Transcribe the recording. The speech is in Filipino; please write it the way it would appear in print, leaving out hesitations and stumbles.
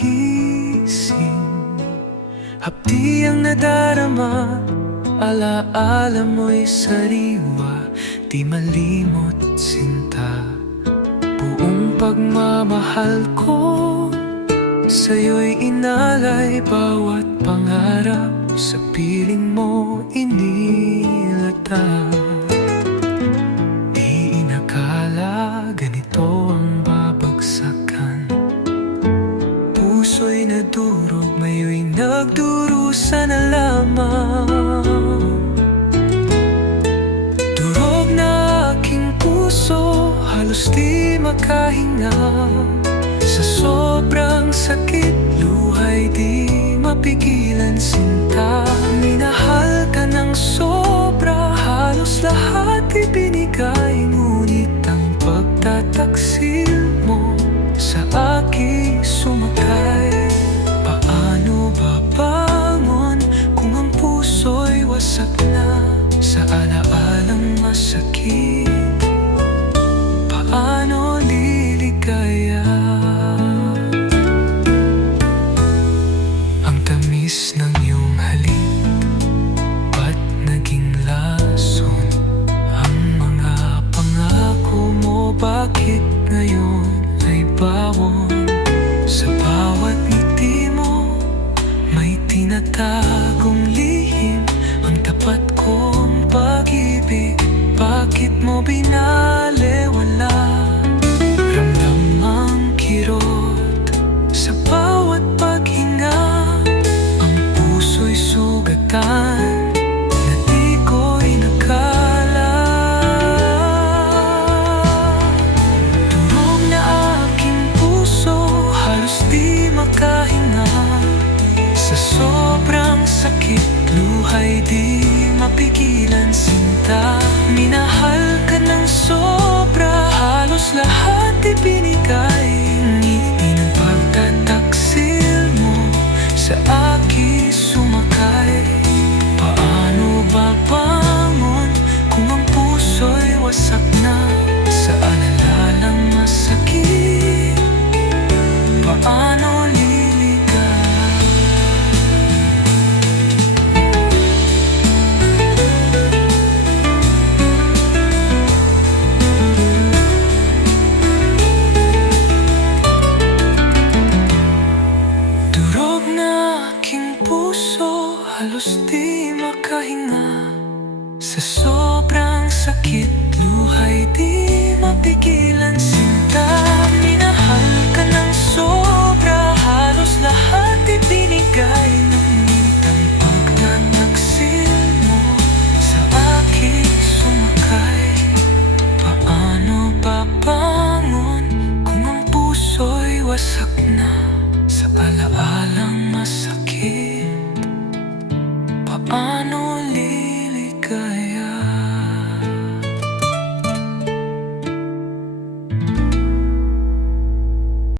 pagising, hapdi ang nadarama, alaala mo'y sariwa, di malimot sinta. Buong pagmamahal ko sa'yo'y inalay, bawat pangarap sa piling mo inilata. Di inakala ganito ang babagsakan, puso'y nadurog, ngayo'y nagdurusa na lamang. Durog na aking puso, halos di makahinga. Sa sobrang sakit, luhay di mapigilan sinta. Minahal ka ng sobra, halos lahat ibinigay, ngunit ang pagtataksil mo sa aking sumakay. Paano babangon kung ang puso'y wasak na sa alaalang masakit? Paano liligaya? Ang tamis ng iyong halik, ba't naging lason ang mga pangako mo? Bakit ngayon ay bawon? Sa bawat ngiti mo may tinatagong lihim, ang tapat kong pag-ibig, bakit mo binalewala? Ramdam ang kirot sa bawat paghinga, ang puso'y sugatan na di ko inakala. Durog na aking puso, halos di makahinga. Sa sobrang sakit, luhay di mapigilan sinta. Minahal ka ng sobra, halos lahat ibinigay, ngiti ng pagtataksil mo sa aking sumakay. Paano babangon kung ang puso'y wasak na sa alalalang masakit? Paano halos di makahinga? Sa sobrang sakit, luhay di mapigilan sinta. Minahal ka ng sobra, halos lahat ibinigay, ngunit ang pagtataksil mo sa aking sumakay. Paano babangon kung ang puso'y wasak na sa alaalang masakit? Paano